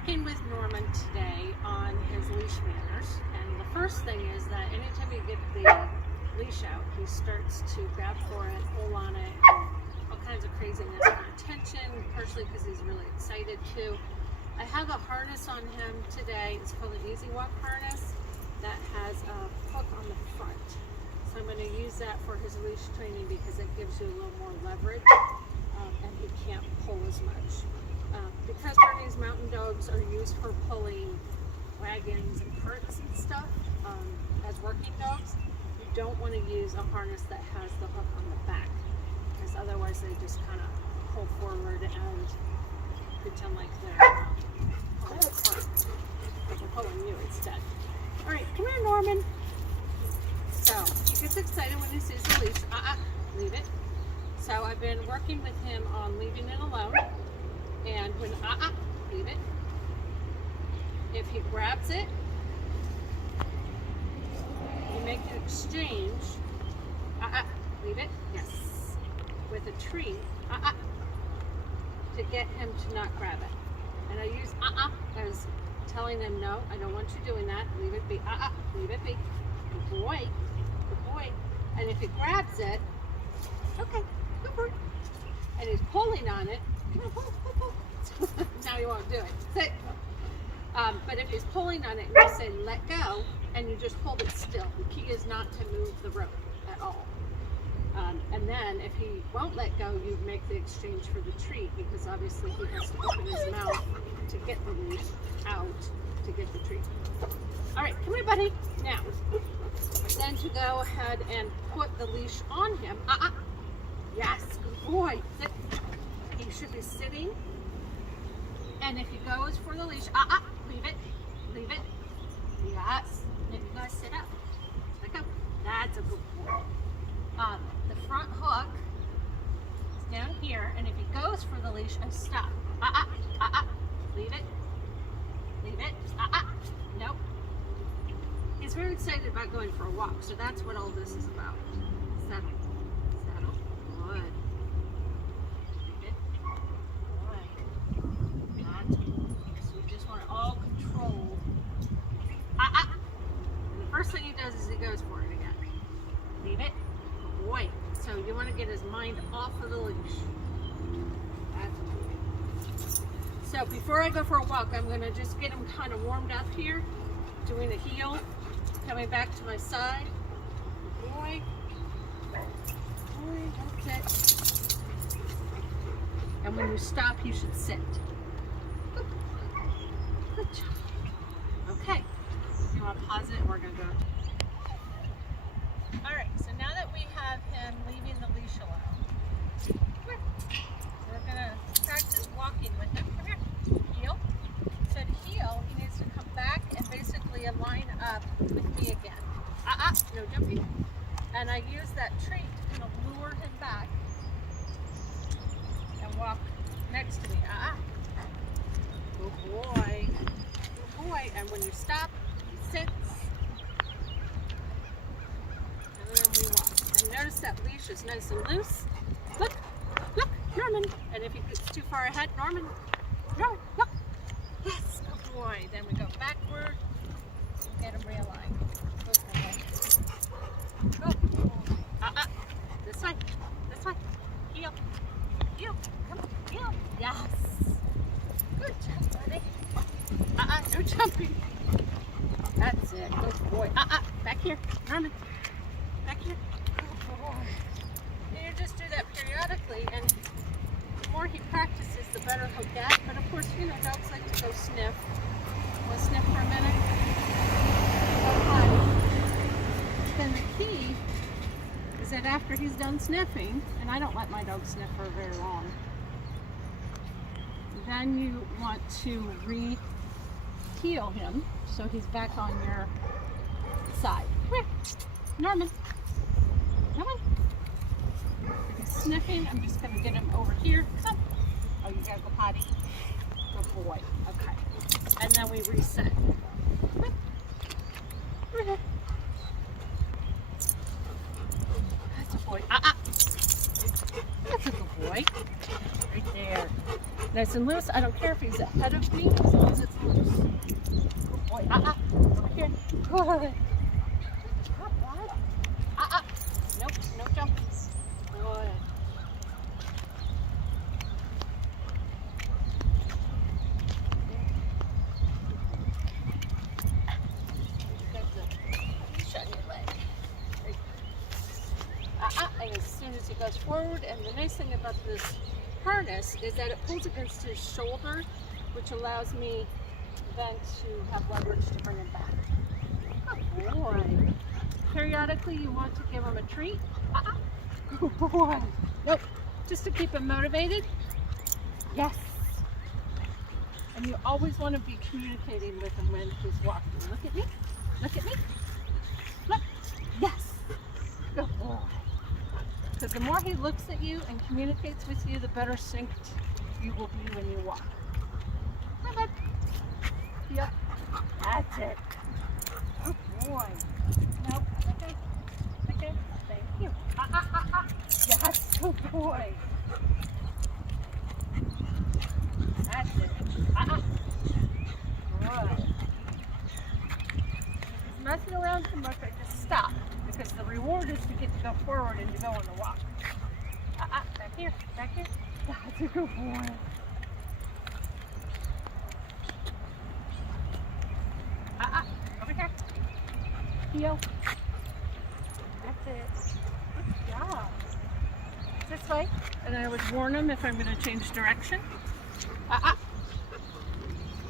working with Norman today on his leash manners, and the first thing is that anytime you get the leash out, he starts to grab for it, pull on it, and all kinds of craziness for attention, partially because he's really excited too. I have a harness on him today. It's called an Easy Walk harness that has a hook on the front. So I'm going to use that for his leash training because it gives you a little more leverage, and he can't pull as much. Because Bernese Mountain Dogs are used for pulling wagons and carts and stuff as working dogs, you don't want to use a harness that has the hook on the back, because otherwise they just kind of pull forward and pretend like they're pulling a cart, but they're pulling you instead. All right, come here, Norman. So he gets excited when he sees the leash. Leave it. So I've been working with him on leaving it alone. And when leave it. If he grabs it, you make an exchange. Leave it. Yes. With a treat. To get him to not grab it. And I use as telling him, no, I don't want you doing that. Leave it be. Leave it be. Good boy. Good boy. And if he grabs it, okay, go for it. And he's pulling on it. Now you won't do it. Sit. But if he's pulling on it and you say let go, and you just hold it still, the key is not to move the rope at all. And then if he won't let go, you make the exchange for the treat, because obviously he has to open his mouth to get the leash out to get the treat. All right, come here, buddy. Now, then to go ahead and put the leash on him. Yes, good boy. Sit. He should be sitting. And if he goes for the leash, leave it. Leave it. Yes. Then you guys sit up. Let go. That's a good boy. The front hook is down here, and if he goes for the leash, I stop. Leave it. Leave it. Nope. He's very excited about going for a walk, so that's what all this is about. Settle. Settle. Good. Leave it. Good. That's good. So you just want it all controlled. And the first thing he does is he goes for it again. Leave it. Good boy. So you want to get his mind off of the leash. That's good. So before I go for a walk, I'm going to just get him kind of warmed up here, doing a heel, coming back to my side. Good boy. Good boy, that's it. And when you stop, you should sit. Good boy. Good job. Okay. You want to pause it, and we're going to go. All right, so now that we have him leaving the leash alone, we're going to practice walking with him. Come here. Heel. So to heel, he needs to come back and basically line up with me again. No jumping. And I use that treat to kind of lure him back and walk next to me. Good boy. Good boy. And when you stop, he sits. And then we walk. And notice that leash is nice and loose. Look. Look, Norman. And if he gets too far ahead, Norman, look. Yes, good boy. Then we go backward and get him realigned. Go. This way. This way. Heel. Heel. Come on. Heel. Yes. Good job, buddy. No jumping. That's it. Good boy. Back here. Norman. Back here. Good boy. And you just do that periodically, and the more he practices, the better he'll get. But of course, you know, dogs like to go sniff. Want to sniff for a minute? Okay. Then the key is that after he's done sniffing, and I don't let my dog sniff for very long, then you want to re-heel him so he's back on your side. Come here, Norman. Norman. If he's sniffing, I'm just going to get him over here. Come. Oh, you got to go potty. Good boy. Okay. And then we reset. That's a boy. That's a good boy. Right there. Nice and loose. I don't care if he's ahead of me as long as it's loose. Good boy. Over here. Good. Not bad. Nope. No jump. Good. And as soon as he goes forward, and the nice thing about this harness is that it pulls against his shoulder, which allows me then to have leverage to bring him back. Good boy. Periodically, you want to give him a treat. Good boy. Nope. Just to keep him motivated. Yes. And you always want to be communicating with him when he's walking. Look at me. Look at me. Look. Yes. Good boy. Because the more he looks at you and communicates with you, the better synced you will be when you walk. Come on. Yep. That's it. Good boy. Nope. Okay. Okay. Thank you. Yes. Good boy. That's it. Good. If he's messing around too much, I just stop. Because the reward is to get to go forward and to go on the walk. Back here, back here. That's a good boy. Over here. Heel. That's it. Good job. This way. And I would warn him if I'm going to change direction.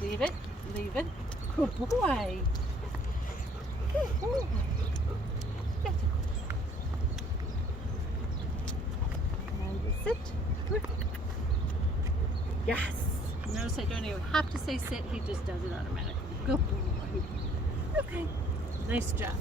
Leave it, leave it. Good boy. Good boy. Sit. Yes. Notice I don't even have to say sit. He just does it automatically. Good boy. Okay. Nice job.